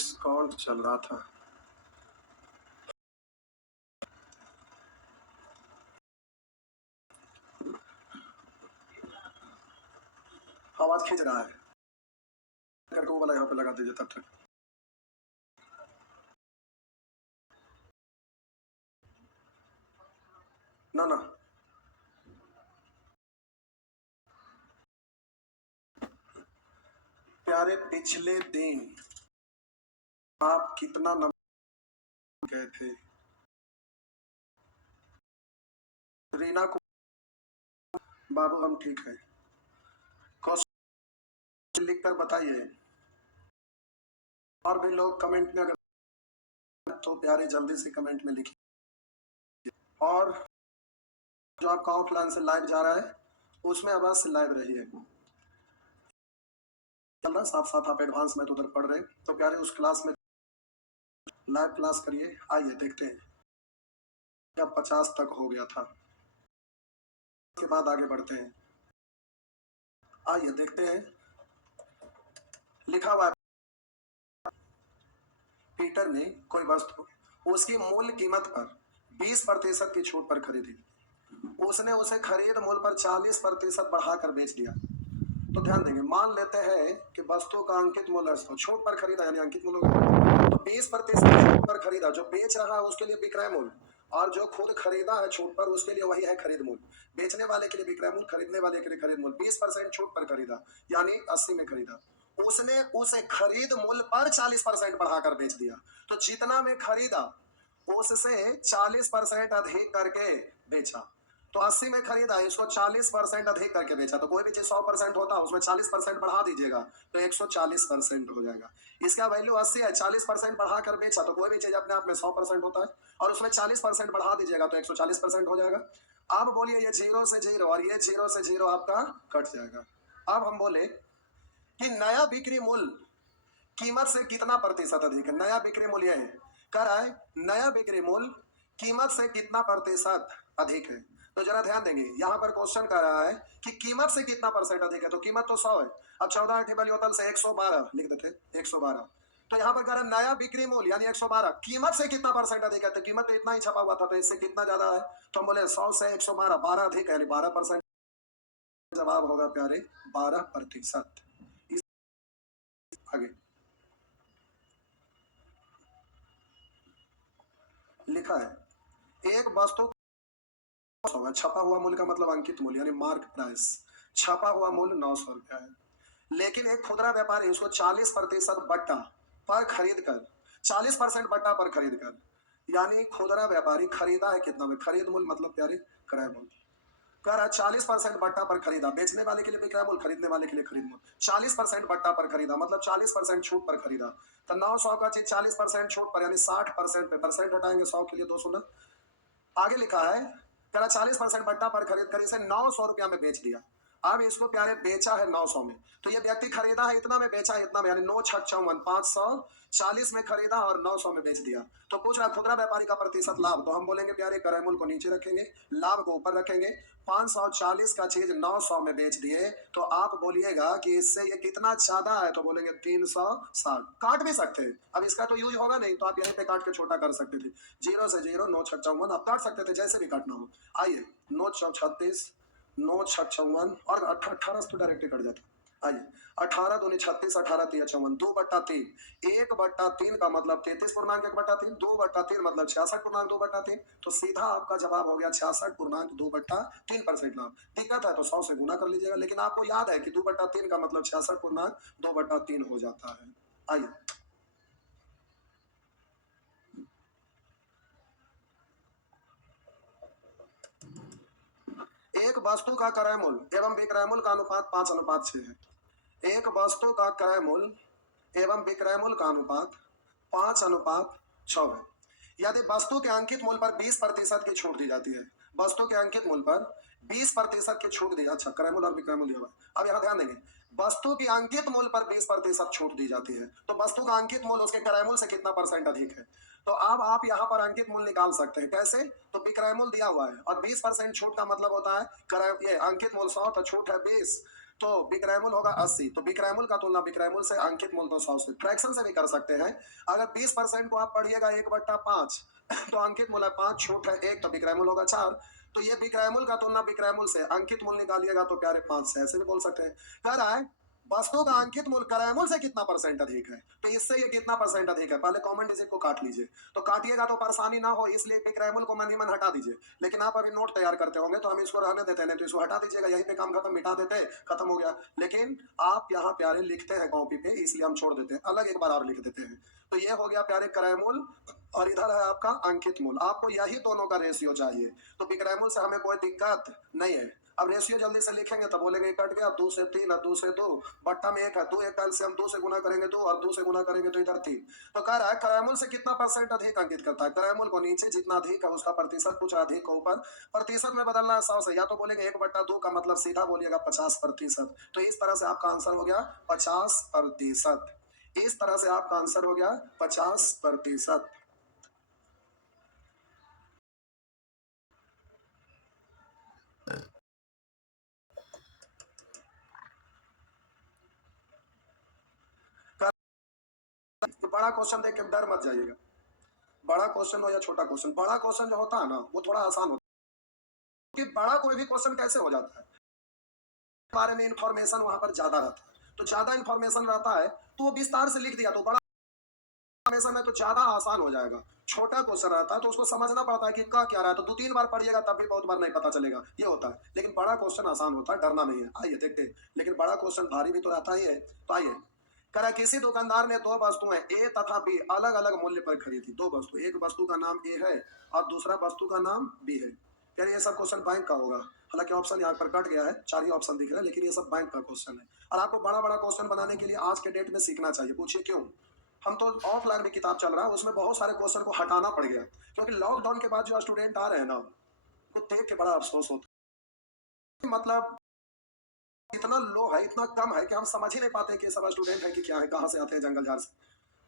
Discount चल रहा था। आवाज खींच रहा है करके वो वाला यहाँ पे लगा दीजिए तब तक। ना ना प्यारे, पिछले दिन आप कितना नंबर गए थे? रीना को बाबू हम ठीक है, क्वेश्चन लिख कर बताइए। और भी लोग कमेंट में अगर तो प्यारे जल्दी से कमेंट में लिखिए। और जो आपका ऑफलाइन से लाइव जा रहा है उसमें आवाज से लाइव रहिए। चल रहा साथ साथ आप एडवांस में तो उधर पढ़ रहे, तो प्यारे उस क्लास में लाइव क्लास करिए। आइए देखते हैं, क्या 50 तक हो गया था, उसके बाद आगे बढ़ते हैं। आइए देखते हैं, लिखा हुआ है पीटर ने कोई वस्तु उसकी मूल कीमत पर 20% की छूट पर खरीदी। उसने उसे खरीद मूल्य पर 40% बढ़ाकर बेच दिया। तो ध्यान देंगे, मान लेते हैं कि वस्तु का अंकित मूल्य तो छूट पर खरीदा यानी अंकित मूल्य, तो 20% छूट पर खरीदा। जो बेच रहा है उसके लिए विक्रय मूल्य, और जो खुद खरीदा है छूट पर उसके लिए वही है खरीद मूल्य। बेचने वाले के लिए विक्रय मूल्य, खरीदने वाले के लिए खरीद मूल्य। 20% छूट पर खरीदा यानी 80 में खरीदा। उसने उसे खरीद मूल्य पर 40% बढ़ाकर बेच दिया। तो जितना में खरीदा उससे 40% अधिक करके बेचा। तो 80 में खरीदा, इसको 40% अधिक करके बेचा। तो कोई भी चीज 100% होता है उसमें 40% बढ़ा दीजिएगा तो 140% हो जाएगा। इसका वैल्यू 80 है, 40% बढ़ा कर बेचा, तो कोई भी चीज अपने आप में 100% होता है, और उसमें 40% बढ़ा दीजिएगा तो 140% हो जाएगा। अब बोलिए ये 0 से 0 और ये 0 से 0 आपका कट जाएगा। अब हम बोले कि नया बिक्री मूल्य कीमत से कितना प्रतिशत अधिक है। नया बिक्री मूल्य है, कह रहा है नया बिक्री मूल्य कीमत से कितना प्रतिशत अधिक है। तो जरा ध्यान देंगे, यहाँ पर क्वेश्चन कर रहा है कि कीमत से कितना परसेंट अधिक है। तो कीमत तो 100 है, अब 14 बोतल से 112 लिख देते, 112। तो यहाँ पर कह रहा है नया बिक्री मूल्य यानी 112 कीमत से कितना परसेंट अधिक है। तो कीमत तो इतना ही छपा हुआ था, तो इससे कितना ज्यादा है। तो हम बोले 100 से 112 12 अधिक है यानी 12%। जवाब होगा प्यारे 12%। आगे लिखा है एक वस्तु छपा हुआ मूल्य का मतलब अंकित मूल्य यानी मार्क प्राइस। छपा हुआ मूल्य 900 रुपया है, लेकिन एक खुदरा व्यापारी उसको 40% बट्टा पर खरीद कर 40% बट्टा पर खरीद कर, यानी खुदरा व्यापारी खरीदा है कितना में, खरीद मूल्य मतलब प्यारे क्रय मूल्य। कह रहा है 40% बट्टा पर खरीदा, बेचने वाले के लिए विक्रय मूल्य, खरीदने वाले के लिए खरीद मूल्य। 40% बट्टा पर खरीदा मतलब 40% छूट पर खरीदा। तो 900 का चीज 40% छूट पर यानी 60% पे, परसेंट हटाएंगे 100 के लिए 200 ना। आगे लिखा है कह रहा 40% बट्टा पर खरीद कर इसे 900 रुपया में बेच दिया। अब इसको प्यारे बेचा है 900 में, तो ये व्यक्ति खरीदा है इतना में, बेचा है इतना में, यानी 9 छक 54 540 में खरीदा और 900 में बेच दिया। तो पूछ रहा खुदरा व्यापारी का प्रतिशत लाभ, तो हम बोलेंगे प्यारे क्रय मूल्य को नीचे रखेंगे, लाभ को ऊपर रखेंगे। 540 का चीज 900 में बेच दिए, तो आप बोलिएगा कि इससे ये कितना ज्यादा है, तो बोलेंगे 360। काट भी सकते हैं, अब इसका तो यूज होगा नहीं तो आप यहीं पे काट के छोटा कर सकते थे। 0 से 0 9 छक 54 आप काट सकते थे, जैसे भी काटना हो। आइए 9 चौक 36 9 छक 54 और 18 तो डायरेक्ट कट जाता। आइए 18 दूनी 36 18 3 54 2/3 1/3 का मतलब 33.1/3 2/3 मतलब 66.2/3। तो सीधा आपका जवाब हो गया 66.2/3% लाभ। दिक्कत है तो 100 से गुना कर लीजिएगा, लेकिन आपको याद है कि 2/3 का मतलब 66.2/3 हो जाता है। आइए एक वस्तु का क्रय मूल्य एवं विक्रय मूल्य का अनुपात 5:6 है। एक वस्तु का क्रय मूल्य एवं विक्रय मूल्य का अनुपात 5:6 है। यदि वस्तु के अंकित मूल्य पर 20% की छूट दी जाती है, वस्तु के अंकित मूल्य पर 20% की छूट दी, अच्छा क्रय मूल्य और विक्रय मूल्य हुआ। अब यहाँ ध्यान देंगे, वस्तु की अंकित मूल्य पर 20% छूट दी जाती है, तो वस्तु का अंकित मूल्य उसके क्रय मूल्य से कितना परसेंट अधिक है। तो अब आप यहाँ पर अंकित मूल्य निकाल सकते हैं, कैसे। तो विक्रय मूल्य दिया हुआ है और 20% छूट का मतलब होता है क्रय, ये अंकित मूल्य 100 तो छूट है 20, तो विक्रय मूल्य होगा 80, तो विक्रय मूल्य का तुलना विक्रय मूल्य से, अंकित मूल्य तो 100 से। फ्रैक्शन से भी कर सकते हैं। अगर 20% को आप पढ़िएगा 1/5 तो अंकित मूल्य 5 छूट है 1 तो विक्रय मूल्य होगा 4। तो ये विक्रय मूल्य का तुलना विक्रय मूल्य से, अंकित मूल्य निकालिएगा तो प्यारे 5 से, ऐसे भी बोल सकते हैं। कह रहा है वस्तु का अंकित मूल्य क्रय मूल्य से कितना परसेंट अधिक है, तो इससे ये कितना परसेंट अधिक है, पहले कॉमन डिजिट को काट लीजिए। तो काटिएगा तो परेशानी ना हो, इसलिए विक्रय मूल्य को मन ही मन हटा दीजिए। लेकिन आप अभी नोट तैयार करते होंगे तो हम इसको रहने देते हैं, तो इसको हटा दीजिएगा, यहीं पे काम खत्म, मिटा देते, खत्म हो गया। लेकिन आप यहाँ प्यारे लिखते हैं कॉपी पे, इसलिए हम छोड़ देते हैं, अलग एक बार और लिख देते हैं। तो ये हो गया प्यारे क्रय मूल्य, और इधर है आपका अंकित मूल्य। आपको यही दोनों का रेशियो चाहिए, तो विक्रय मूल्य से हमें कोई दिक्कत नहीं है। अब रेशियो जल्दी से लिखेंगे तो बोलेंगे कट गया, 2 से 3 और 2 से 2, बट्टा में 1 है, 2 1 से हम 2 से गुना करेंगे 2 और 2 से गुना करेंगे तो इधर 3। तो कह रहा है क्रय मूल्य से कितना परसेंट अधिक अंकित करता है, क्रय मूल्य को नीचे जितना अधिक है उसका प्रतिशत, कुछ अधिक को ऊपर। प्रतिशत में बदलना है 100 से, या तो बोलेंगे 1/2 का मतलब सीधा बोलिएगा 50%। तो इस तरह से आपका आंसर हो गया 50%। इस तरह से आपका आंसर हो गया 50%। तो बड़ा क्वेश्चन देख के डर मत जाइएगा, बड़ा क्वेश्चन हो या छोटा क्वेश्चन, बड़ा क्वेश्चन जो होता है ना वो थोड़ा आसान होता है। कि बड़ा कोई भी क्वेश्चन कैसे हो जाता है, बारे में इंफॉर्मेशन वहां पर ज्यादा रहता है, तो ज्यादा इंफॉर्मेशन रहता है तो वो विस्तार से लिख दिया, तो बड़ा इंफॉर्मेशन है तो ज्यादा आसान हो जाएगा। छोटा क्वेश्चन रहता है तो उसको समझना पड़ता है कि क्या रहा है, तो 2-3 बार पढ़िएगा तब भी बहुत बार नहीं पता चलेगा, ये होता है। लेकिन बड़ा क्वेश्चन आसान होता है, डरना नहीं है। आइए देखते हैं, लेकिन बड़ा क्वेश्चन भारी भी तो रहता ही है। तो आइए, करा किसी दुकानदार ने 2 वस्तुएं ए तथा बी अलग अलग मूल्य पर खरीदी। 2 वस्तु, एक वस्तु का नाम ए है और दूसरा वस्तु का नाम बी है। यार ये सब क्वेश्चन बैंक का होगा, हालांकि ऑप्शन यहाँ पर कट गया है, 4 ही ऑप्शन दिख रहा है, लेकिन ये सब बैंक का क्वेश्चन है। और आपको बड़ा बड़ा क्वेश्चन बनाने के लिए आज के डेट में सीखना चाहिए। पूछिए क्यों? हम तो ऑफलाइन में किताब चल रहा है, उसमें बहुत सारे क्वेश्चन को हटाना पड़ गया, क्योंकि लॉकडाउन के बाद जो स्टूडेंट आ रहे हैं ना, वो देख के बड़ा अफसोस होता है। मतलब इतना लो है, इतना कम है कि हम समझ ही नहीं पाते कि ये सब स्टूडेंट है कि क्या है, कहाँ से आते हैं, जंगल झाड़ से।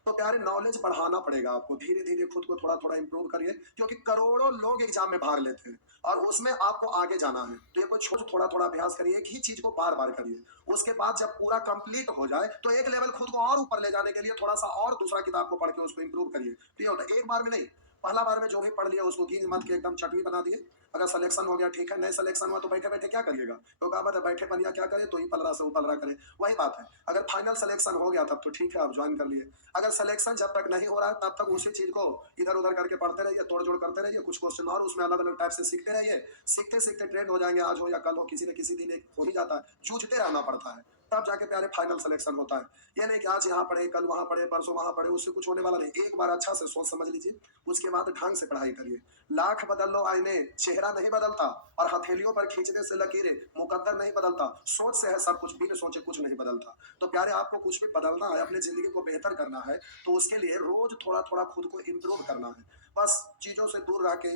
तो प्यारे नॉलेज बढ़ाना पड़ेगा आपको, धीरे धीरे खुद को थोड़ा थोड़ा इंप्रूव करिए, क्योंकि करोड़ों लोग एग्जाम में भाग लेते हैं और उसमें आपको आगे जाना है। तो ये कोई छोटा थोड़ा थोड़ा अभ्यास करिए, एक ही चीज को बार बार करिए। उसके बाद जब पूरा कंप्लीट हो जाए तो एक लेवल खुद को और ऊपर ले जाने के लिए थोड़ा सा और दूसरा किताब को पढ़ के उसको इंप्रूव करिए। तो ये होता है, एक बार में नहीं, पहला बार में जो भी पढ़ लिया उसको गिन मत के एकदम चटनी बना दिए। अगर सिलेक्शन हो गया ठीक है, नहीं सिलेक्शन हुआ तो बैठे बैठे क्या करिएगा, तो कहा बैठे बनिया क्या करे, तो ही पलरा से उपलरा करे, वही बात है। अगर फाइनल सिलेक्शन हो गया तब तो ठीक है, आप ज्वाइन कर लिए। अगर सिलेक्शन जब तक नहीं हो रहा है तब तक उसी चीज को इधर उधर करके पढ़ते रहिए, तोड़ जोड़ करते रहिए, कुछ क्वेश्चन और उसमें अलग अलग टाइप से सीखते रहिए। सीखते सीखते ट्रेंड हो जाएंगे, आज हो या कल हो, किसी न किसी दिन एक हो ही जाता है। जूझते रहना पड़ता है, तब जाके प्यारे फाइनल सिलेक्शन होता है। ये नहीं कि आज यहाँ पढ़े, कल वहां पढ़े, परसों वहां पढ़े, उससे कुछ होने वाला नहीं। एक बार अच्छा से सोच समझ लीजिए, उसके बाद ढंग से पढ़ाई करिए। लाख बदल लो आईने, चेहरा नहीं बदलता, और हथेलियों पर खींचने से लकीरें मुकद्दर नहीं बदलता। सोच से है सब कुछ, बिना सोचे कुछ नहीं बदलता। तो प्यारे आपको कुछ भी बदलना है, अपने जिंदगी को बेहतर करना है, तो उसके लिए रोज थोड़ा थोड़ा खुद को इम्प्रूव करना है। बस चीजों से दूर रह के,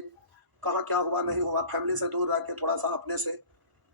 कहाँ क्या हुआ नहीं हुआ, फैमिली से दूर रह के, थोड़ा सा अपने से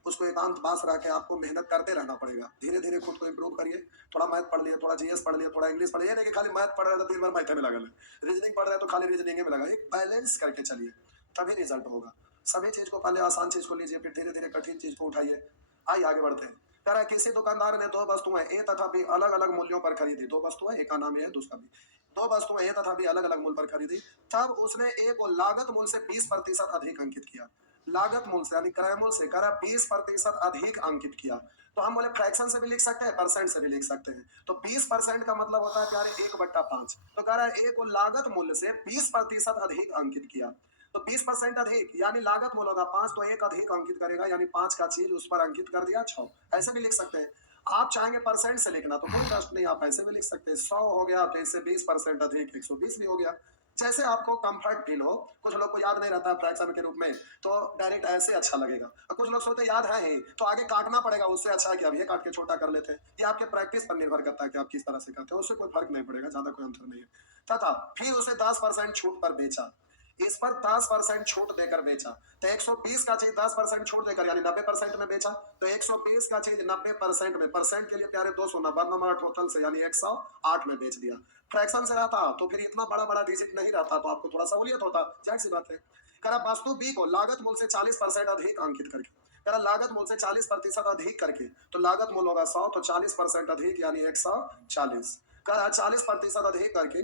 उसको एकांत बास रह के आपको मेहनत करते रहना पड़ेगा। धीरे धीरे खुद को इंप्रूव करिए। थोड़ा मैथ पढ़ लिए, थोड़ा जीएस पढ़ लिए, थोड़ा इंग्लिश पढ़ लिए, नहीं कि खाली मैथ पढ़ रहे तो 3 बार मैथ में लगल है, रीजनिंग पढ़ रहे तो खाली रीजनिंग में लगा। एक बैलेंस करके चलिए, तभी रिजल्ट होगा। सभी चीज को पहले आसान चीज को लीजिए, फिर धीरे धीरे कठिन चीज को उठाइए। आइए आगे बढ़ते हैं। कह रहा है किसी दुकानदार ने 2 वस्तुएं ए तथा बी अलग अलग मूल्यों पर खरीदी। 2 वस्तुएं, एक का नाम ए है, दूसरा बी। 2 वस्तुएं ए तथा बी अलग अलग मूल्य पर खरीदी, तब उसने ए को लागत मूल्य से 20% अधिक अंकित किया। लागत मूल्य से यानी क्रय मूल्य से कह रहा 20% अधिक अंकित किया। तो हम बोले फ्रैक्शन से भी लिख सकते हैं, परसेंट से भी लिख सकते हैं। तो 20% का मतलब होता है प्यारे 1/5। तो कह रहा है ए को लागत मूल्य से 20% अधिक अंकित किया। तो 20% अधिक यानी लागत मूल्य होगा 5, तो 1 अधिक अंकित करेगा, यानी 5 का चीज उस पर अंकित कर दिया 6। ऐसे भी लिख सकते हैं। आप चाहेंगे परसेंट से लिखना तो कोई कष्ट नहीं, आप ऐसे भी लिख सकते हैं। 100 हो गया तो इससे 20% अधिक 120 भी हो गया। जैसे आपको कंफर्ट फील हो। कुछ लोग को याद नहीं रहता फ्रैक्शन के रूप में, तो डायरेक्ट ऐसे अच्छा लगेगा, और कुछ लोग सोचते याद है ही तो आगे काटना पड़ेगा, उससे अच्छा है कि अब ये काट के छोटा कर लेते हैं। ये आपके प्रैक्टिस पर निर्भर करता है कि आप किस तरह से करते हो, उससे कोई फर्क नहीं पड़ेगा, ज्यादा कोई अंतर नहीं है। तथा फिर उसे 10% छूट पर बेचा, इस पर 10% छूट देकर बेचा। तो 120 का चीज 10% छूट देकर यानी 90% में बेचा। तो 120 का चीज 90% में, परसेंट के लिए प्यारे 200 नंबर टोटल से यानी 108 में बेच दिया। फ्रैक्शन से रहता तो फिर इतना बड़ा बड़ा डिजिट नहीं रहता, तो आपको थोड़ा सहूलियत होता, जाहिर सी बात है। करा वस्तु बी को लागत मूल्य से 40% अधिक अंकित करके, कह रहा लागत मूल्य से 40% अधिक करके, तो लागत मूल्य होगा 100, तो 40% अधिक यानी 140। कह रहा 40% अधिक करके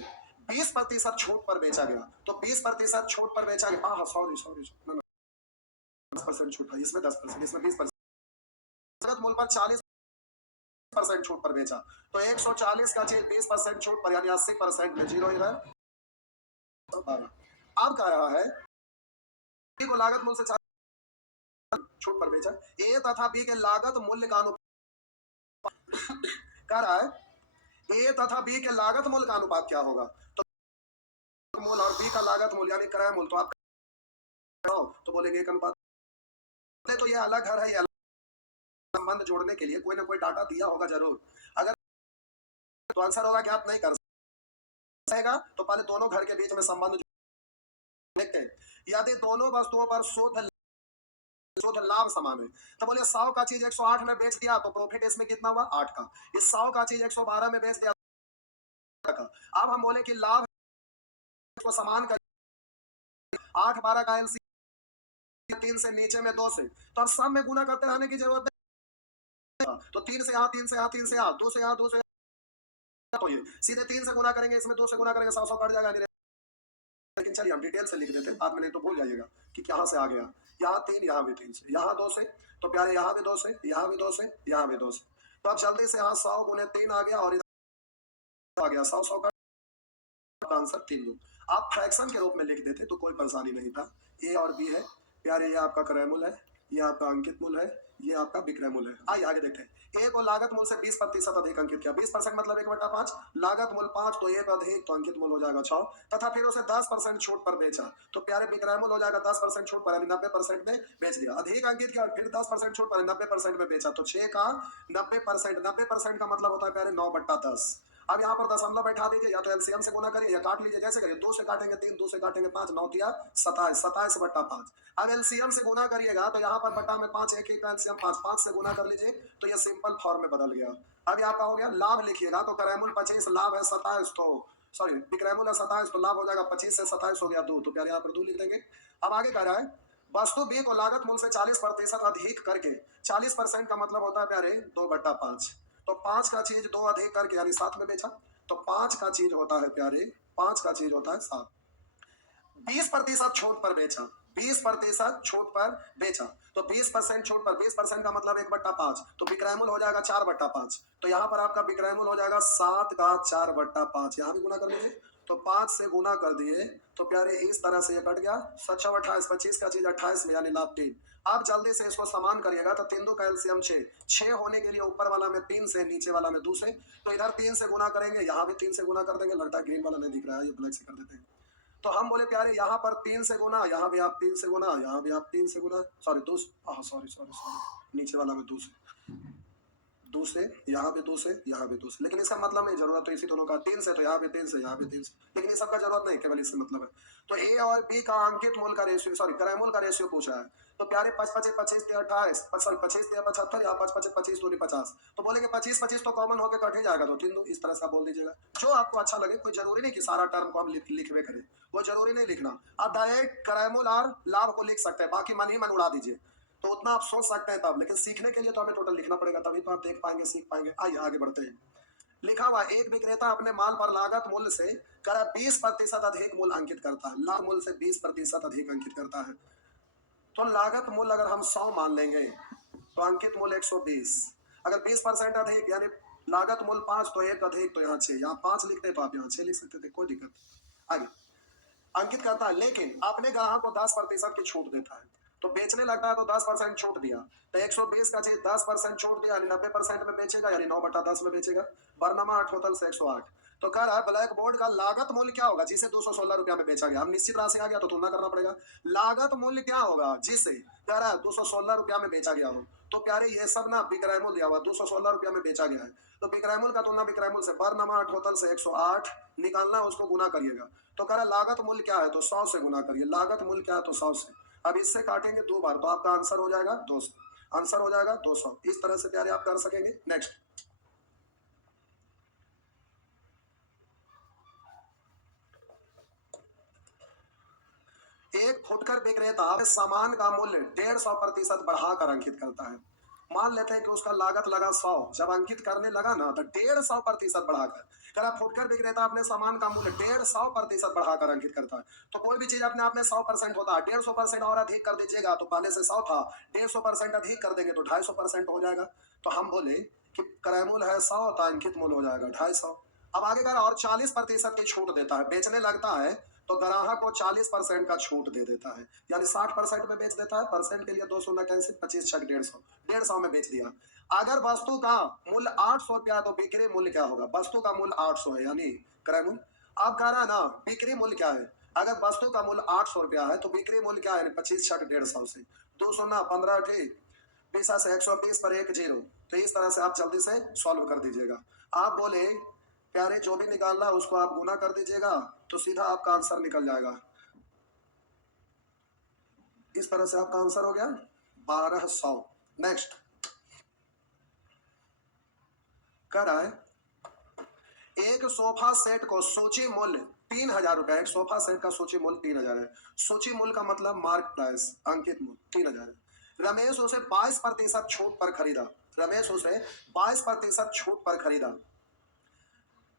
20% छूट पर बेचा गया, तो 20% छूट पर बेचा गया। हाँ सॉरी सॉरी, 10% छूट है इसमें, 10% इसमें 20%। लागत मूल्य पर 40% छूट पर बेचा, तो 140 का चीज 20% छूट पर यानी 80% में, जीरो इधर। अब कह रहा है बी को लागत मूल्य से छूट पर बेचा, ए तथा बी के लागत मूल्य का अनुपात कह रहा है ए तथा बी के लागत मूल्य का अनुपात क्या होगा, तो मूल्य और बी का लागत मूल्य यानी क्रय मूल्य, तो आप तो बोलेंगे एक अनुपात। तो ये अलग घर है, ये संबंध जोड़ने के लिए कोई ना कोई डाटा दिया होगा जरूर। अगर तो आंसर होगा कि आप नहीं कर सकेगा, तो पहले दोनों घर के बीच में संबंध देखते हैं। यदि दोनों वस्तुओं पर शुद्ध लाभ समान है, तो बोलिए 100 का चीज 108 में बेच दिया, तो प्रॉफिट इसमें कितना हुआ 8 का। इस 100 का चीज 112 में बेच दिया का। अब हम बोले कि लाभ को समान कर 8 12 का एलसीएम 3 से नीचे में 2 से, तो अब सब में गुना करते रहने की जरूरत नहीं। तो 3 से यहाँ 3 से यहाँ 3 से यहाँ 2 से यहाँ 2 से, तो ये सीधे 3 से गुना करेंगे, इसमें 2 से गुना करेंगे, 100 कट जाएगा। लेकिन चलिए हम डिटेल से लिख देते हैं, बाद में नहीं तो भूल जाइएगा कि कहाँ से आ गया। यहाँ 3, यहाँ भी 3 से, यहाँ 2 से, तो प्यारे यहाँ भी 2 से, यहाँ भी 2 से, यहाँ भी 2 से। तो अब जल्दी से यहाँ 100 गुने 3 आ गया और इधर आ गया 100 100 का आंसर 3 दो। आप फ्रैक्शन के रूप में लिख देते तो कोई परेशानी नहीं था। ए और बी है प्यारे, ये आपका क्रय मूल्य है, ये आपका अंकित मूल्य है, ये आपका विक्रय मूल्य है। आइए आगे देखते हैं। ए को लागत मूल्य से 20% अधिक अंकित किया, 20% मतलब 1/5, लागत मूल्य 5, तो 1 अधिक, तो अंकित मूल्य हो जाएगा 6, तथा फिर उसे 10% छूट पर बेचा, तो प्यारे विक्रय मूल्य हो जाएगा 10% छूट पर यानी 90% में बेच दिया। अधिक अंकित किया और फिर 10% छूट पर 90% में बेचा, तो 6 का 90%, 90% का मतलब होता है प्यारे 9/10। अब यहाँ पर दशमलव बैठा दीजिए, या तो एलसीएम से गुना करिए या काट लीजिए, जैसे करिए 2 से काटेंगे 3, 2 से काटेंगे 5, 9 दिया 27, 27/5। अब एलसीएम से गुना करिएगा तो यहाँ पर बटा में 5, एक एक का एलसीएम 5, 5 से गुना कर लीजिए, तो ये सिंपल फॉर्म में बदल गया। अब यहाँ का हो गया लाभ लिखिएगा, तो क्रय मूल्य 25, लाभ है 27, तो सॉरी विक्रय मूल्य 27, तो लाभ हो जाएगा 25 से 27 हो गया 2, तो प्यारे यहाँ पर 2 लिख देंगे। अब आगे कह रहा है वस्तु बी को लागत मूल्य से 40% अधिक करके, 40% का मतलब होता है प्यारे 2/5, तो 5 का चीज 2 अधिक करके यानी 7 में बेचा, तो 5 का चीज होता है प्यारे, 5 का चीज होता है 7। 20% छूट पर बेचा, 20% छूट पर बेचा, तो 20% छूट पर 20% का मतलब 1/5, तो विक्रय मूल्य हो जाएगा 4/5, तो यहाँ पर आपका विक्रय मूल्य हो जाएगा 7 का 4/5। यहाँ भी गुना कर लीजिए, तो 5 से गुना कर दिए, तो प्यारे इस तरह से ये कट गया, 7 28, 25 का चीज 28 में यानी लाभ 3। आप जल्दी से इसको समान करिएगा, तो 3 2 का एलसीएम 6, 6 होने के लिए ऊपर वाला में 3 से, नीचे वाला में 2 से, तो इधर 3 से गुना करेंगे, यहाँ भी 3 से गुना कर देंगे। लगता है ग्रीन वाला नहीं दिख रहा है, ये ब्लैक से कर देते हैं। तो हम बोले प्यारे यहाँ पर 3 से गुना, यहाँ भी आप 3 से गुना, यहाँ भी आप 3 से गुना, सॉरी 2, सॉरी सॉरी सॉरी, नीचे वाला में 2 से, 2 से, यहाँ भी 2 से, यहाँ भी 2 से, लेकिन इसका मतलब नहीं, जरूरत तो इसी दोनों का 3 से, तो यहाँ भी 3 से, यहाँ भी 3 से, लेकिन इस सबका जरूरत नहीं, केवल इससे मतलब है। तो ए और बी का अंकित मूल्य का रेशियो, सॉरी क्रय मूल्य का रेशियो पूछा है, तो प्यारे 5 25 25 28, सॉरी 25 75, या 5 25 25 दूनी 50, तो बोलेंगे 25 25 तो कॉमन होकर कट ही जाएगा, तो 3 2 इस तरह से आप बोल दीजिएगा, जो आपको अच्छा लगे। कोई जरूरी नहीं कि सारा टर्म को हम लिखवे करें, वो जरूरी नहीं लिखना। आप डायरेक्ट क्रय मूल्य और लाभ को लिख सकते हैं, बाकी मन ही मन उड़ा दीजिए, तो उतना आप सोच सकते हैं तब, लेकिन सीखने के लिए तो हमें टोटल लिखना पड़ेगा, तभी तो आप देख पाएंगे, सीख पाएंगे। आइए आगे बढ़ते हैं। लिखा हुआ एक विक्रेता अपने माल पर लागत मूल्य से 20% अधिक मूल्य अंकित करता है, लाभ मूल्य से 20% अधिक अंकित करता है, तो लागत मूल्य अगर हम 100 मान लेंगे तो अंकित मूल्य 120, अगर 20% अधिक यानी लागत मूल्य 5, तो 1 अधिक, तो यहाँ 6, यहाँ 5 लिखते तो आप यहाँ 6 लिख सकते थे, कोई दिक्कत नहीं। आगे अंकित करता है, लेकिन अपने ग्राहक को 10% की छूट देता है, तो बेचने लगता है तो 10% छूट दिया, तो 120 का चीज 10% छूट दिया यानी 90% में बेचेगा, यानी 9/10 में बेचेगा। बरनामा 8 होटल से 108, तो कह रहा है ब्लैक बोर्ड का लागत मूल्य क्या होगा जिसे 216 रुपया में बेचा गया। हम निश्चित राशि आ गया तो तुलना करना पड़ेगा, लागत मूल्य क्या होगा जिसे कह रहा है 216 रुपया में बेचा गया हो, तो प्यारे ये सब ना विक्रय मूल्य दिया हुआ 216 रुपया में बेचा गया है, तो विक्रय मूल्य का तुलना विक्रय मूल्य से, बरनामा 8 होटल से 108 निकालना, उसको गुना करिएगा, तो कह रहा है लागत मूल्य क्या है, तो 100 से गुना करिए, लागत मूल्य क्या है तो 100 से। अब इससे काटेंगे 2 बार, तो आपका आंसर हो जाएगा 200, आंसर हो जाएगा 200। इस तरह से प्यारे आप कर सकेंगे। नेक्स्ट, एक फुटकर विक्रेता सामान का मूल्य 150% बढ़ाकर अंकित करता है। मान लेते हैं कि उसका लागत लगा 100, जब अंकित करने लगा ना तो 150% बढ़ाकर करा। फुटकर विक्रेता अपने सामान का मूल्य 150% बढ़ाकर अंकित करता है। तो कोई भी चीज अपने आप में 100% होता है, 150% और अधिक कर दीजिएगा तो पहले से 100 था, 150% अधिक कर देंगे तो 250% हो जाएगा। तो हम बोले कि क्रय मूल्य है 100 तो अंकित मूल्य हो जाएगा 250। अब आगे कर और 40% की छूट देता है, बेचने लगता है तो ग्राहक को 40% का छूट दे देता है, यानी 60% में बेच देता है। परसेंट के लिए 2 शून्य कैंसिल, 25 छक 150, 150 में बेच दिया। अगर वस्तु का मूल्य 800 रुपया है तो बिक्री मूल्य क्या होगा? वस्तु का मूल्य 800 है यानी क्रय मूल्य। आप कह रहा है ना बिक्री मूल्य क्या है? अगर वस्तु का मूल्य 800 रुपया है तो बिक्री मूल्य क्या है? 25 छक 150 से 2 शून्य 15 ठीक 20 से 120 पर एक जीरो। तो इस तरह से आप जल्दी से सॉल्व कर दीजिएगा। आप बोले प्यारे जो भी निकालना है उसको आप गुना कर दीजिएगा तो सीधा आपका आंसर निकल जाएगा। इस तरह से आपका आंसर हो गया 1200। नेक्स्ट कह रहा है एक सोफा सेट को सूची मूल्य 3000 रुपया, एक सोफा सेट का सूची मूल्य 3000 है। सूची मूल्य का मतलब मार्क प्राइस, अंकित मूल्य 3000 है। रमेश उसे 22% छूट पर खरीदा। रमेश उसे 22% छूट पर खरीदा।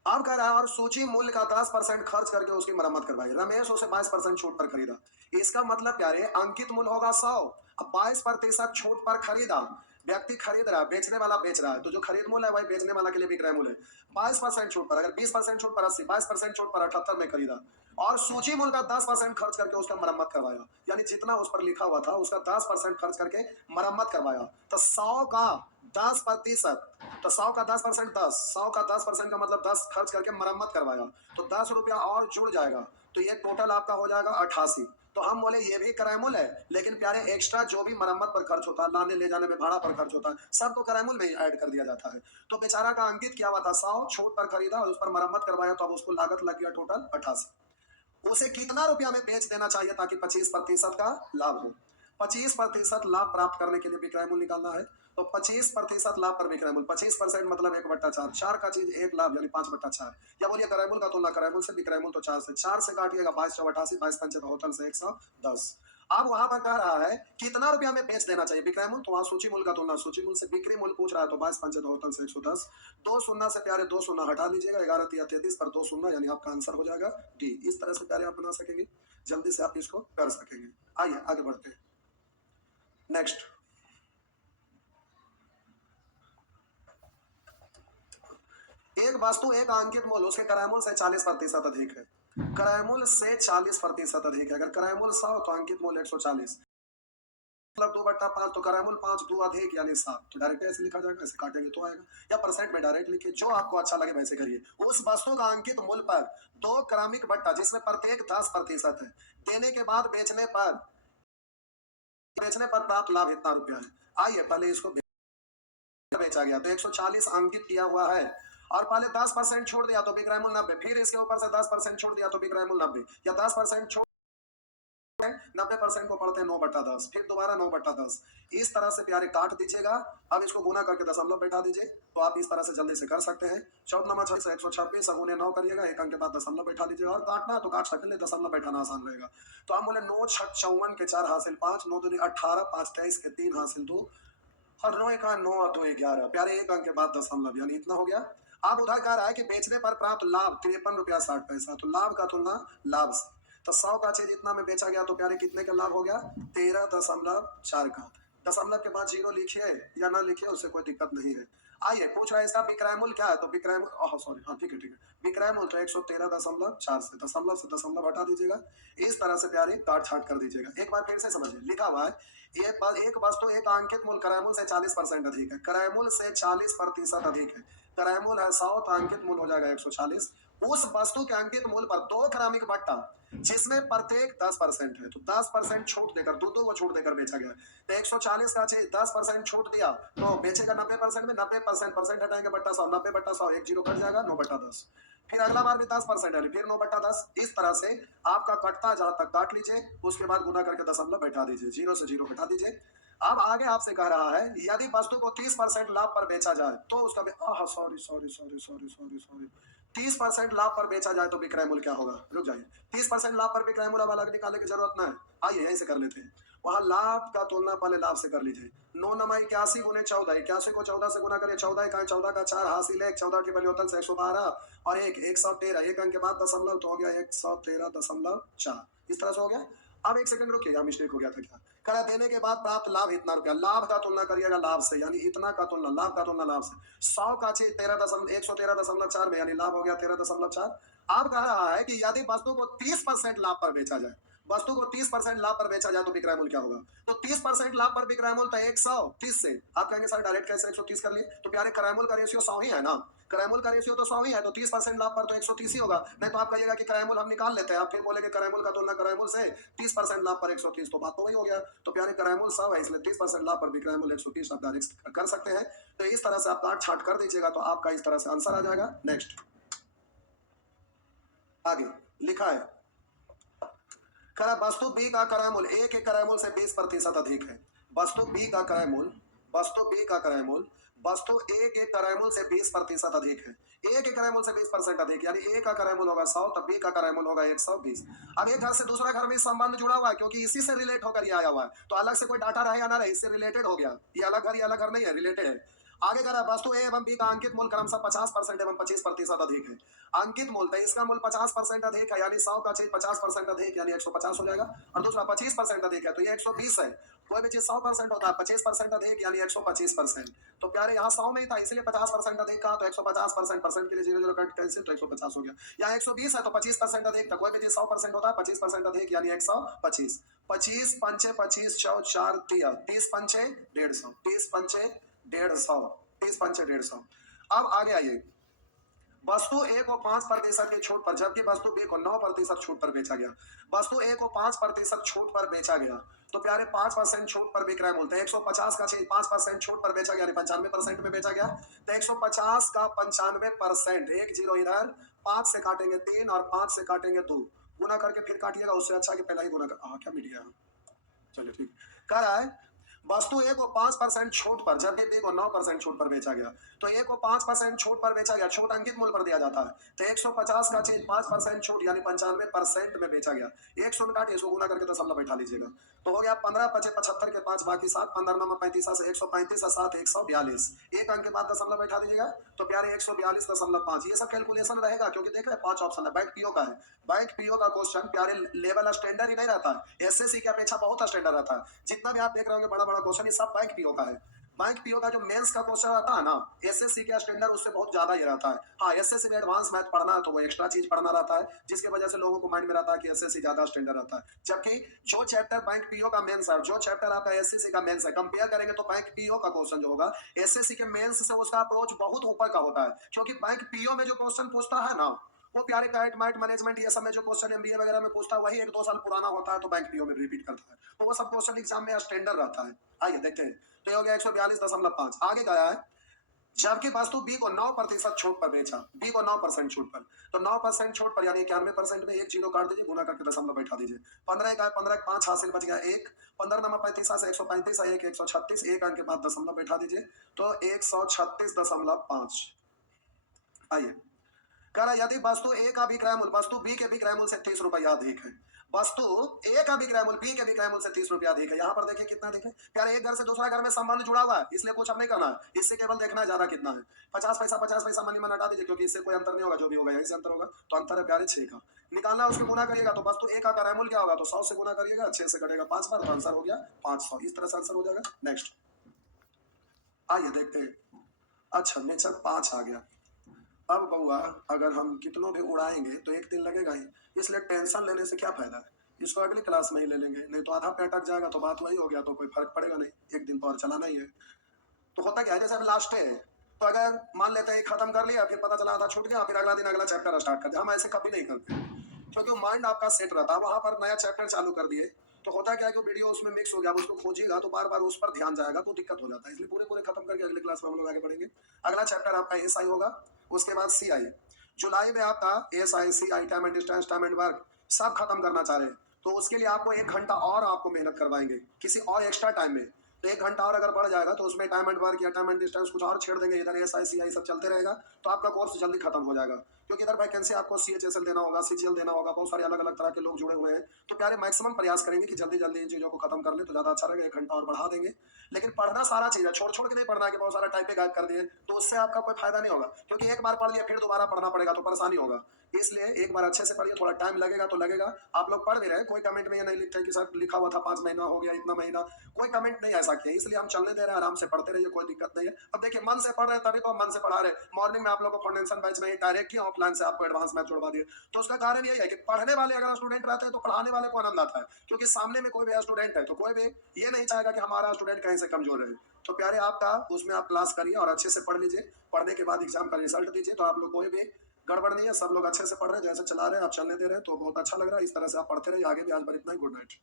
अब कह रहा है और सूची मूल्य का 10% खर्च करके उसकी मरम्मत करवाई। रमेश उसे 22% छूट पर खरीदा। इसका मतलब प्यारे अंकित मूल्य होगा 100, अब 22% छूट पर खरीदा। व्यक्ति खरीद रहा है, बेचने वाला बेच रहा है, तो जो खरीद मूल्य है वही बेचने वाला के लिए विक्रय मूल्य है। 22% छूट पर, अगर 20% छूट पर 80, 22% छूट पर 78 में खरीदा और सूची मूल्य का 10% खर्च करके उसका मरम्मत करवाया, यानी जितना उस पर लिखा हुआ था उसका 10% खर्च करके मरम्मत करवाया। तो 100 का 10%, तो 100 का 10% 10, 100 का 10% का मतलब 10 खर्च करके मरम्मत करवाया तो 10 रुपया और जुड़ जाएगा, तो ये टोटल आपका हो जाएगा 88। तो हम बोले ये भी किराया मूल्य है, लेकिन प्यारे एक्स्ट्रा जो भी मरम्मत पर खर्च होता है, लाने ले जाने में भाड़ा पर खर्च होता है, सबको किराया मूल्य में ही ऐड कर दिया जाता है। तो बेचारा का अंकित किया हुआ था 100, छूट पर खरीदा और उस पर मरम्मत करवाया तो अब उसको लागत लग गया टोटल 88। उसे कितना रुपया में बेच देना चाहिए ताकि 25% का लाभ हो? 25% लाभ प्राप्त करने के लिए विक्रय मूल्य निकालना है। तो 25% लाभ पर विक्रय मूल्य, 25% मतलब 1/4, 4 का चीज 1 लाभ यानी 5/4, या बोलिए क्रय मूल्य का तुलना क्रय मूल्य से, विक्रय मूल्य तो 4 से काटिएगा 22 चौ 88, 22 पंचे होटल से 110। अब वहां पर कह रहा है कितना रुपया में बेच देना चाहिए विक्रय मूल्य, तो वहां सूची मूल्य का तुलना सूची मूल्य से बिक्री मूल्य पूछ रहा है तो 22 पंचे होटल से 110। 2 शून्य से प्यारे 2 शून्य हटा दीजिएगा, 11 तिया 33 पर 2 शून्य यानी आपका आंसर हो जाएगा डी। इस तरह से प्यारे आप बना सकेंगे, जल्दी से आप इसको कर सकेंगे। आइए आगे बढ़ते हैं। नेक्स्ट एक वस्तु एक अंकित मूल्य उसके क्रय मूल्य से 40% अधिक है। क्रय मूल्य से 40% अधिक है। अगर क्रय मूल्य 100 तो अंकित मूल्य 140, मतलब 2/5, तो क्रय मूल्य 5 2 अधिक यानी 7। तो डायरेक्ट ऐसे लिखा जाएगा, ऐसे काटेंगे तो आएगा, या परसेंट में डायरेक्ट लिखिए, जो आपको अच्छा लगे वैसे करिए। उस वस्तु का अंकित मूल्य पर 2 क्रमिक बट्टा जिसमें प्रत्येक 10% है, देने के बाद बेचने पर प्राप्त लाभ इतना रुपया है। आइए पहले इसको बेचा गया तो 140 अंकित किया हुआ है और पहले 10% छोड़ दिया तो विक्रय मूल्य 90, फिर इसके ऊपर से 10% छोड़ दिया तो विक्रय मूल्य 90, या 10% छोड़ 90% को पढ़ते हैं 9/10, फिर दोबारा 9/10। इस तरह से प्यारे काट दीजिएगा। अब इसको गुना करके दशमलव बैठा दीजिए, तो आप इस तरह से जल्दी से कर सकते हैं। 14×6 126 9 करिएगा, एक अंक के बाद दशमलव बैठा दीजिएगा, और काटना तो काट सकते, दशमलव बैठाना आसान रहेगा। तो हम बोले 9 6 54 के 4 हासिल 5, 9 दूनी 18, 5 23 के 3 हासिल 2, और 9 1 9 और 2 11, प्यारे एक अंक के बाद दशमलव यानी इतना हो गया। अब उधर कह रहा है कि बेचने पर प्राप्त लाभ 53 रुपया 60 पैसा, तो लाभ का तुलना लाभ से, तो 100 का चीज इतना में बेचा गया तो प्यारे कितने का लाभ हो गया? 13.4 का। दशमलव के बाद जीरो लिखिए या ना लिखिए उससे कोई दिक्कत नहीं है। आइए पूछ रहा है इसका विक्रय मूल्य क्या है, तो विक्रय मूल्य सॉरी हाँ ठीक है विक्रय मूल्य तो 113.4 से दशमलव हटा दीजिएगा। इस तरह से प्यारे काट छाट कर दीजिएगा। एक बार फिर से समझिए, लिखा हुआ है एक वस्तु एक अंकित मूल्य क्रय मूल्य से 40% अधिक है। क्रय मूल्य से 40% अधिक है। क्रय मूल्य है 100 तो अंकित मूल्य हो जाएगा 140। उस वस्तु के अंकित मूल्य पर 2 क्रमिक बट्टा जिसमें प्रत्येक 10% है, तो 10% छूट देकर दो को छूट देकर बेचा गया। तो 140 का 10% छूट दिया तो बेचेगा 90% में, 90% परसेंट हटाएंगे बट्टा 100, 90/100 एक जीरो कट जाएगा 9/10। फिर अगला बार भी 10% है, फिर 9/10। इस तरह से आपका कटता जहां तक काट लीजिए, उसके बाद गुना करके दशमलव बैठा दीजिए, जीरो से जीरो हटा दीजिए। अब आगे आपसे कह रहा है यदि वस्तु को 30% लाभ पर बेचा जाए तो उसका sorry sorry sorry sorry sorry sorry 30% लाभ पर बेचा जाए तो विक्रय मूल्य क्या होगा? रुक जाइए, 30% लाभ पर विक्रय मूल्य अब अलग निकालने की जरूरत ना है, आइए यहीं से कर लेते हैं। वहां लाभ का तुलना पहले लाभ से कर लीजिए। 9 नमा 81 गुने 14, 81 को 14 से गुना करिए, 14 का 14 का 4 हासिल है, 14 के बलियोतल से 112 और 113, एक अंक के बाद दशमलव तो हो गया 113.4, इस तरह से हो गया। अब एक सेकंड रुकिए, यहाँ मिस्टेक हो गया था क्या? करा देने के बाद प्राप्त लाभ इतना रुपया, लाभ का तुलना करिएगा लाभ से, यानी इतना का तुलना लाभ का तुलना लाभ से, 100 का 113.4 में, यानी लाभ हो गया 13.4। अब कह रहा है कि यदि वस्तु को 30% लाभ पर बेचा जाए, वस्तु को 30% लाभ पर बेचा जाए तो विक्रय मूल्य क्या होगा? तो 30% लाभ पर विक्रय मूल्य था 130 से, आप कहेंगे सर डायरेक्ट कैसे 130 कर लिए? तो प्यारे क्रय मूल्य का रेशियो 100 ही है ना, क्रय मूल्य का रेशियो तो 100 ही है, तो 30% लाभ पर तो 130 ही होगा। नहीं तो आप कहिएगा कि क्रय मूल्य हम निकाल लेते हैं, आप फिर बोलेंगे क्रय मूल्य का तुलना क्रय मूल्य से, 30% लाभ पर 130, तो बात तो वही हो गया। तो प्यारे क्रय मूल्य 100 है, इसलिए 30% लाभ पर विक्रय मूल्य 130 आप डायरेक्ट कर सकते हैं। तो इस तरह से आप काट छाट कर दीजिएगा तो आपका इस तरह से आंसर आ जाएगा। नेक्स्ट आगे लिखा है, करा वस्तु बी का क्रय मूल्य ए के क्रय मूल्य से 20% अधिक है। वस्तु बी का क्रय मूल्य, वस्तु बी का क्रय मूल्य वस्तु ए के क्रय मूल्य से 20% अधिक है। ए के क्रय मूल्य से 20% अधिक, यानी ए का क्रय मूल्य होगा 100, तब बी का क्रय मूल्य होगा 120। अब एक घर से दूसरा घर में संबंध जुड़ा हुआ है, क्योंकि इसी से रिलेट होकर ये आया हुआ है, तो अलग से कोई डाटा रहे या ना रहे, इससे रिलेटेड हो गया। ये अलग घर नहीं है, रिलेटेड है। आगे कह रहा है वस्तु ए एवं बी का अंकित मूल्य क्रमशः 50% एवं 25% अधिक है। अंकित मूल्य, इसका मूल्य 50% अधिक है, यानी 100 का चीज 50% अधिक, यानी 150 हो जाएगा, और दूसरा 25% अधिक है तो ये 120 है। कोई भी चीज 100% होता है, 25% अधिक यानी 125%। तो प्यारे यहाँ 100 में ही था, इसलिए 50% अधिक कहा तो 150%, परसेंट के लिए 0 कट कैंसिल तो 150 हो गया। यहाँ 120 है तो 25% अधिक था, कोई भी चीज 100% होता है, 25% अधिक यानी 125। 25 पंचे 25 चौ 4 30, 30 पंचे 150, 30 पंचे 150, 30 पंचे 150। अब आगे आइए, वस्तु ए को 5% की छूट पर, जबकि वस्तु बी को 9% छूट पर बेचा गया। वस्तु ए को 5% छूट पर बेचा गया, तो प्यारे 5% छूट पर विक्रय मूल्य 150 का चीज 5% छूट पर बेचा गया, 95% में बेचा गया। तो 150 का 95%, एक जीरो इधर, 5 से काटेंगे 3 और 5 से काटेंगे 2, गुना करके फिर काटिएगा, उससे अच्छा कि पहला ही गुना कर। क्या मीडिया, चलिए ठीक। कह रहा है वस्तु ए को 5% छूट पर, जबकि बी को 9% छूट पर बेचा गया। तो ए को 5% छूट पर बेचा गया, छूट अंकित मूल्य पर दिया जाता है, तो 150 का चीज 5% छूट यानी 95% में बेचा गया। 100 काटिए, इसको गुना करके दशमलव बैठा लीजिएगा, तो हो गया 15 पचे 75 के 5 बाकी 7, 15 9 35 से 135 7 142, एक अंक के बाद दशमलव बैठा दीजिएगा, तो प्यारे 142.5। ये सब कैलकुलेशन रहेगा, क्योंकि देख रहे हैं 5 ऑप्शन है, बैंक पीओ का है। बैंक पीओ का क्वेश्चन प्यारे लेवल स्टैंडर्ड ही नहीं रहता है, एसएससी की अपेक्षा बहुत स्टैंडर्ड रहता है। जितना भी आप देख रहे होंगे बड़ा बड़ा क्वेश्चन, ये सब बैंक पीओ का है। बैंक पीओ का जो मेंस का क्वेश्चन रहता है ना, एसएससी का स्टैंडर्ड उससे बहुत ज्यादा ही रहता है। हाँ, एसएससी में एडवांस मैथ पढ़ना है तो वो एक्स्ट्रा चीज पढ़ना रहता है, जिसकी वजह से लोगों को माइंड में रहता है कि एसएससी ज्यादा स्टैंडर्ड रहता है। जबकि जो चैप्टर बैंक पीओ का मेंस है, जो चैप्टर आपका एसएससी का मेंस है, कंपेयर करेंगे तो बैंक पीओ का क्वेश्चन जो होगा एसएससी के मेंस से उसका अप्रोच बहुत ऊपर का होता है। क्योंकि बैंक पीओ में जो क्वेश्चन पूछता है ना, वो प्यारे कैट मैट मैनेजमेंट ये सब में जो क्वेश्चन एमबीए वगैरह में पूछता है, वही 1-2 साल पुराना होता है, तो बैंक पीओ में रिपीट करता है, तो वो सब क्वेश्चन एग्जाम में स्टैंडर्ड रहता है। आइए देखते हैं, तो ये हो गया 142.5। आगे गया है, जबकि वस्तु बी को 9% छूट पर बेचा, बी को 9% छूट पर, तो 9% छूट पर यानी 91% में एक जीरो काट दीजिए, गुना करके दशमलव बैठा दीजिए। 15 का 15 5 हासिल बच गया 1, 15 नंबर 35 से 135 है 1, 136, एक अंक के बाद दशमलव बैठा दीजिए, तो 136.5। आइए, कह रहा यदि वस्तु ए का विक्रय मूल्य वस्तु बी के विक्रय मूल्य से 30 रुपया अधिक है, वस्तु ए का विक्रय मूल्य बी के विक्रय मूल्य से 30 रुपया अधिक है। यहाँ पर देखिए कितना अधिक है, यार एक घर से दूसरा घर में संबंध जुड़ा हुआ है, इसलिए कुछ अब नहीं करना है, इससे केवल देखना है ज्यादा कितना है। 50 पैसा मनी मन हटा दीजिए, क्योंकि इससे कोई अंतर नहीं होगा, जो भी होगा यही से अंतर होगा, तो अंतर है प्यारे 6 का। निकालना उसको गुना करिएगा, तो वस्तु ए का क्रय मूल्य क्या होगा, तो 100 से गुना करिएगा, 6 से कटेगा 5 बार, तो आंसर हो गया 500। इस तरह से आंसर हो जाएगा। नेक्स्ट आइए देखते हैं। अच्छा नेचर 5 आ गया। अब बउआ अगर हम कितनों भी उड़ाएंगे तो एक दिन लगेगा ही, इसलिए टेंशन लेने से क्या फायदा है, इसको अगली क्लास में ही ले लेंगे, नहीं तो आधा पे अटक जाएगा तो बात वही हो गया, तो कोई फर्क पड़ेगा नहीं, एक दिन तो और चलाना ही है। तो होता क्या है, जैसे अभी लास्ट है, तो अगर मान लेते हैं खत्म कर लिया, फिर पता चला आधा छूट गया, फिर अगला दिन अगला चैप्टर स्टार्ट कर दिया, हम ऐसे कभी नहीं करते, क्योंकि माइंड आपका सेट रहता है, वहां पर नया चैप्टर चालू कर दिए तो होता क्या है कि वीडियो उसमें मिक्स हो गया, उसको खोजिएगा तो बार बार उस पर ध्यान जाएगा, तो दिक्कत हो जाता है, इसलिए पूरे पूरे खत्म करके अगले क्लास में हम लोग आगे बढ़ेंगे। अगला चैप्टर आपका एसआई होगा, उसके बाद सीआई। जुलाई में आपका SI CI time and distance time and work सब खत्म करना चाह रहे हैं, तो उसके लिए आपको 1 घंटा और आपको मेहनत करवाएंगे किसी और एक्स्ट्रा टाइम में, तो 1 घंटा और अगर बढ़ जाएगा तो उसमें टाइम एंड वर्क या टाइम एंड डिस्टेंस कुछ और छेड़ देंगे, इधर एसआई सीआई सब चलते रहेगा, तो आपका कोर्स जल्दी खत्म हो जाएगा। क्योंकि इधर वैकेंसी आपको CHSL देना होगा, CGL देना होगा, बहुत सारे अलग अलग तरह के लोग जुड़े हुए हैं। तो प्यारे मैक्सिमम प्रयास करेंगे कि जल्दी जल्दी इन चीज़ों को खत्म कर ले तो ज़्यादा अच्छा रहेगा, 1 घंटा और बढ़ा देंगे। लेकिन पढ़ना सारा चीज़ है, छोड़ छोड़ के नहीं पढ़ना है कि बहुत सारा टाइपे गायब कर दिए, तो उससे आपका कोई फायदा नहीं होगा, क्योंकि एक बार पढ़ लिया फिर दोबारा पढ़ना पड़ेगा तो परेशानी होगा। इसलिए एक बार अच्छे से पढ़िए, थोड़ा टाइम लगेगा तो लगेगा। आप लोग पढ़ भी रहे हैं, कोई कमेंट में ये नहीं लिखते कि सर लिखा हुआ था 5 महीना हो गया, इतना महीना, कोई कमेंट नहीं ऐसा किया। इसलिए हम चलने दे रहे हैं, आराम से पढ़ते रहिए, कोई दिक्कत नहीं है। अब देखिए मन से पढ़ रहे हैं तभी तो हम मन से पढ़ा रहे हैं। मॉर्निंग में आप लोग को फाउंडेशन बैच में ही डायरेक्ट किया, ऑफलाइन से आपको एडवांस मैथ जुड़वा दिए। तो उसका कारण यही है कि पढ़ने वाले अगर स्टूडेंट रहते हैं तो पढ़ाने वाले को आनंद आता है, क्योंकि सामने में कोई भी स्टूडेंट है तो कोई भी ये नहीं चाहेगा कि हमारा स्टूडेंट कहीं से कमजोर रहे। तो प्यारे आपका उसमें आप क्लास करिए और अच्छे से पढ़ लीजिए। पढ़ने के बाद एग्जाम का रिजल्ट दीजिए, तो आप लोग कोई भी गड़बड़ नहीं है, सब लोग अच्छे से पढ़ रहे हैं, जैसे चला रहे हैं आप चलने दे रहे हैं, तो बहुत अच्छा लग रहा है। इस तरह से आप पढ़ते रहिए आगे भी। आज बार इतना ही, गुड नाइट।